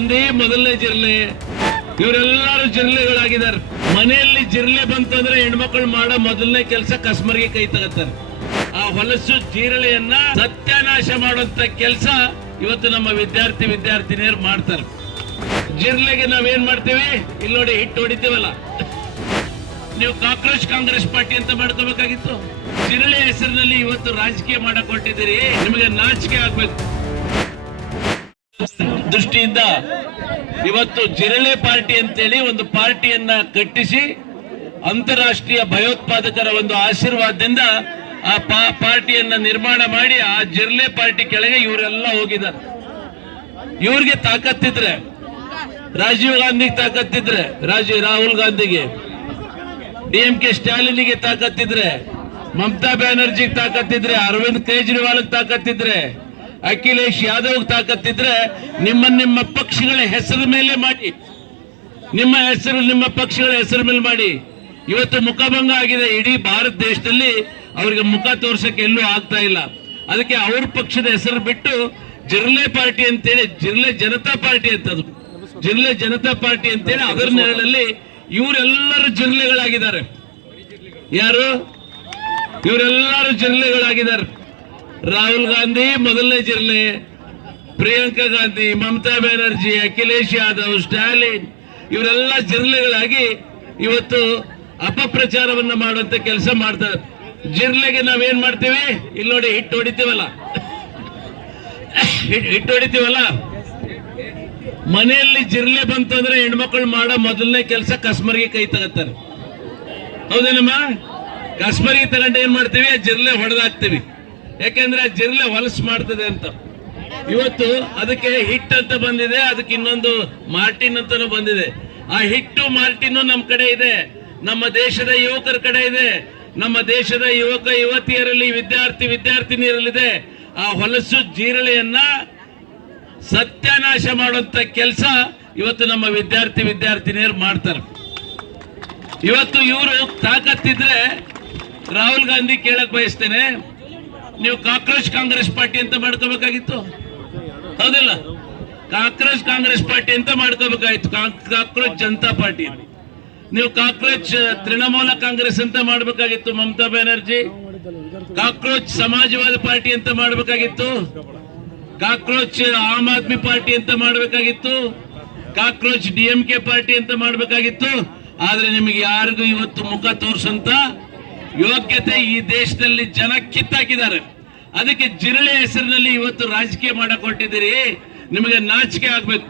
ಗಾಂಧಿ ಮೊದಲನೇ ಜಿರ್ಲೆ, ಇವರೆಲ್ಲರೂ ಜಿರ್ಲೆಗಳಾಗಿದ್ದಾರೆ. ಮನೆಯಲ್ಲಿ ಜಿರ್ಲೆ ಬಂತು ಅಂದ್ರೆ ಹೆಣ್ಮಕ್ಳು ಮಾಡೋ ಮೊದಲನೇ ಕೆಲಸ ಕಸ್ಮರ್ಗೆ ಕೈ ತಗತ್ತಾರೆ. ಆ ಹೊಲಸು ಜಿರಳೆಯನ್ನ ಸತ್ಯಾನಾಶ ಮಾಡುವಂತ ಕೆಲಸ ಇವತ್ತು ನಮ್ಮ ವಿದ್ಯಾರ್ಥಿನಿಯರು ಮಾಡ್ತಾರೆ. ಜಿರ್ಲೆಗೆ ನಾವೇನ್ ಮಾಡ್ತೀವಿ, ಇಲ್ಲಿ ನೋಡಿ ಹಿಟ್ಟು ಹೊಡಿತೀವಲ್ಲ, ನೀವು ಕಾಕ್ರೋಚ್ ಕಾಂಗ್ರೆಸ್ ಪಾರ್ಟಿ ಅಂತ ಮಾಡ್ಕೋಬೇಕಾಗಿತ್ತು. ಜಿರಳೆ ಹೆಸರಿನಲ್ಲಿ ಇವತ್ತು ರಾಜಕೀಯ ಮಾಡಕ್ ಹೊರಟಿದ್ದೀರಿ, ನಿಮಗೆ ನಾಚಿಕೆ ಆಗ್ಬೇಕು. ದೃಷ್ಟಿಯಿಂದ ಇವತ್ತು ಜಿರಳೆ ಪಾರ್ಟಿ ಅಂತೇಳಿ ಒಂದು ಪಾರ್ಟಿಯನ್ನ ಕಟ್ಟಿಸಿ ಅಂತಾರಾಷ್ಟ್ರೀಯ ಭಯೋತ್ಪಾದಕರ ಒಂದು ಆಶೀರ್ವಾದದಿಂದ ಆ ಪಾರ್ಟಿಯನ್ನ ನಿರ್ಮಾಣ ಮಾಡಿ ಆ ಜಿರಳೆ ಪಾರ್ಟಿ ಕೆಳಗೆ ಇವರೆಲ್ಲ ಹೋಗಿದ್ದಾರೆ. ಇವ್ರಿಗೆ ತಾಕತ್ತಿದ್ರೆ, ರಾಜೀವ್ ಗಾಂಧಿಗೆ ತಾಕತ್ತಿದ್ರೆ, ರಾಹುಲ್ ಗಾಂಧಿಗೆ, DMK ಸ್ಟಾಲಿನ್ಗೆ ತಾಕತ್ತಿದ್ರೆ, ಮಮತಾ ಬ್ಯಾನರ್ಜಿಗೆ ತಾಕತ್ತಿದ್ರೆ, ಅರವಿಂದ್ ಕೇಜ್ರಿವಾಲ್ ತಾಕತ್ತಿದ್ರೆ, ಅಖಿಲೇಶ್ ಯಾದವ್ ತಾಕತ್ತಿದ್ರೆ, ನಿಮ್ಮ ಪಕ್ಷಗಳ ಹೆಸರು ಮೇಲೆ ಮಾಡಿ, ನಿಮ್ಮ ಪಕ್ಷಗಳ ಹೆಸರು ಮೇಲೆ ಮಾಡಿ. ಇವತ್ತು ಮುಖಭಂಗ ಆಗಿದೆ ಇಡೀ ಭಾರತ ದೇಶದಲ್ಲಿ. ಅವರಿಗೆ ಮುಖ ತೋರ್ಸಕ್ಕೆ ಎಲ್ಲೂ ಆಗ್ತಾ ಇಲ್ಲ. ಅದಕ್ಕೆ ಅವ್ರ ಪಕ್ಷದ ಹೆಸರು ಬಿಟ್ಟು ಜಿರ್ಲೆ ಪಾರ್ಟಿ ಅಂತೇಳಿ, ಜಿರ್ಲೆ ಜನತಾ ಪಾರ್ಟಿ ಅಂತದು, ಜಿರ್ಲೆ ಜನತಾ ಪಾರ್ಟಿ ಅಂತೇಳಿ ಅದರ ನೆರಳಲ್ಲಿ ಇವರೆಲ್ಲರೂ ಜಿರ್ಲೆಗಳಾಗಿದ್ದಾರೆ. ಯಾರು? ಇವರೆಲ್ಲರೂ ಜಿರ್ಲೆಗಳಾಗಿದ್ದಾರೆ. ರಾಹುಲ್ ಗಾಂಧಿ ಮೊದಲನೇ ಜಿರ್ಲೆ, ಪ್ರಿಯಾಂಕಾ ಗಾಂಧಿ, ಮಮತಾ ಬ್ಯಾನರ್ಜಿ, ಅಖಿಲೇಶ್ ಯಾದವ್, ಸ್ಟಾಲಿನ್ ಇವರೆಲ್ಲ ಜಿರ್ಲೆಗಳಾಗಿ ಇವತ್ತು ಅಪಪ್ರಚಾರವನ್ನ ಮಾಡುವಂತ ಕೆಲಸ ಮಾಡ್ತಾರೆ. ಜಿರ್ಲೆಗೆ ನಾವೇನ್ ಮಾಡ್ತೀವಿ, ಇಲ್ಲಿ ನೋಡಿ ಹಿಟ್ಟು ಹೊಡಿತೀವಲ್ಲ, ಮನೆಯಲ್ಲಿ ಜಿರ್ಲೆ ಬಂತು ಅಂದ್ರೆ ಹೆಣ್ಮಕ್ಳು ಮಾಡೋ ಮೊದಲನೇ ಕೆಲಸ ಕಸ್ಮರ್ಗೆ ಕೈ ತಗತ್ತಾರೆ. ಹೌದೇನಮ್ಮ? ಕಸ್ಮರ್ಗೆ ತಗೊಂಡು ಏನ್ ಮಾಡ್ತೀವಿ, ಜಿರ್ಲೆ ಹೊಡೆದಾಕ್ತಿವಿ. ಯಾಕೆಂದ್ರೆ ಜಿರ್ಲೆ ಹೊಲಸು ಮಾಡ್ತದೆ ಅಂತ. ಇವತ್ತು ಅದಕ್ಕೆ ಹಿಟ್ ಅಂತ ಬಂದಿದೆ, ಅದಕ್ಕೆ ಇನ್ನೊಂದು ಮಾರ್ಟಿನ್ ಅಂತಾನು ಬಂದಿದೆ. ಆ ಹಿಟ್ಟು ಮಾರ್ಟಿನ್ ನಮ್ಮ ಕಡೆ ಇದೆ, ನಮ್ಮ ದೇಶದ ಯುವಕರ ಕಡೆ ಇದೆ, ನಮ್ಮ ದೇಶದ ಯುವಕ ಯುವತಿಯರಲ್ಲಿ, ವಿದ್ಯಾರ್ಥಿನಿಯರಲ್ಲಿದೆ. ಆ ಹೊಲಸು ಜಿರಳೆಯನ್ನ ಸತ್ಯಾನಾಶ ಮಾಡುವಂತ ಕೆಲಸ ಇವತ್ತು ನಮ್ಮ ವಿದ್ಯಾರ್ಥಿನಿಯರು ಮಾಡ್ತಾರೆ. ಇವತ್ತು ಇವರು ತಾಕತ್ತಿದ್ರೆ ರಾಹುಲ್ ಗಾಂಧಿ ಕೇಳಕ್ ಬಯಸ್ತೇನೆ, ನೀವು ಕಾಕ್ರೋಚ್ ಕಾಂಗ್ರೆಸ್ ಪಾರ್ಟಿ ಅಂತ ಮಾಡ್ಕೋಬೇಕಾಗಿತ್ತು. ಹೌದಿಲ್ಲ? ಕಾಕ್ರೋಚ್ ಕಾಂಗ್ರೆಸ್ ಪಾರ್ಟಿ ಅಂತ ಮಾಡ್ಕೋಬೇಕಾಗಿತ್ತು. Cockroach Janata party. ನೀವು ಕಾಕ್ರೋಚ್ ತೃಣಮೂಲ ಕಾಂಗ್ರೆಸ್ ಅಂತ ಮಾಡಬೇಕಾಗಿತ್ತು ಮಮತಾ ಬ್ಯಾನರ್ಜಿ. ಕಾಕ್ರೋಚ್ ಸಮಾಜವಾದಿ ಪಾರ್ಟಿ ಅಂತ ಮಾಡಬೇಕಾಗಿತ್ತು. ಕಾಕ್ರೋಚ್ ಆಮ್ ಆದ್ಮಿ ಪಾರ್ಟಿ ಅಂತ ಮಾಡಬೇಕಾಗಿತ್ತು. ಕಾಕ್ರೋಚ್ DMK ಪಾರ್ಟಿ ಅಂತ ಮಾಡಬೇಕಾಗಿತ್ತು. ಆದ್ರೆ ನಿಮಗೆ ಯಾರಿಗೂ ಇವತ್ತು ಮುಖ ತೋರ್ಸಂತ ಯೋಗ್ಯತೆ ಈ ದೇಶದಲ್ಲಿ ಜನ ಕಿತ್ತಾಕಿದ್ದಾರೆ. ಅದಕ್ಕೆ ಜಿರಳೆ ಹೆಸರಿನಲ್ಲಿ ಇವತ್ತು ರಾಜಕೀಯ ಮಾಡಕ್ ಹೊರಟಿದ್ದೀರಿ, ನಿಮಗೆ ನಾಚಿಕೆ ಆಗ್ಬೇಕು.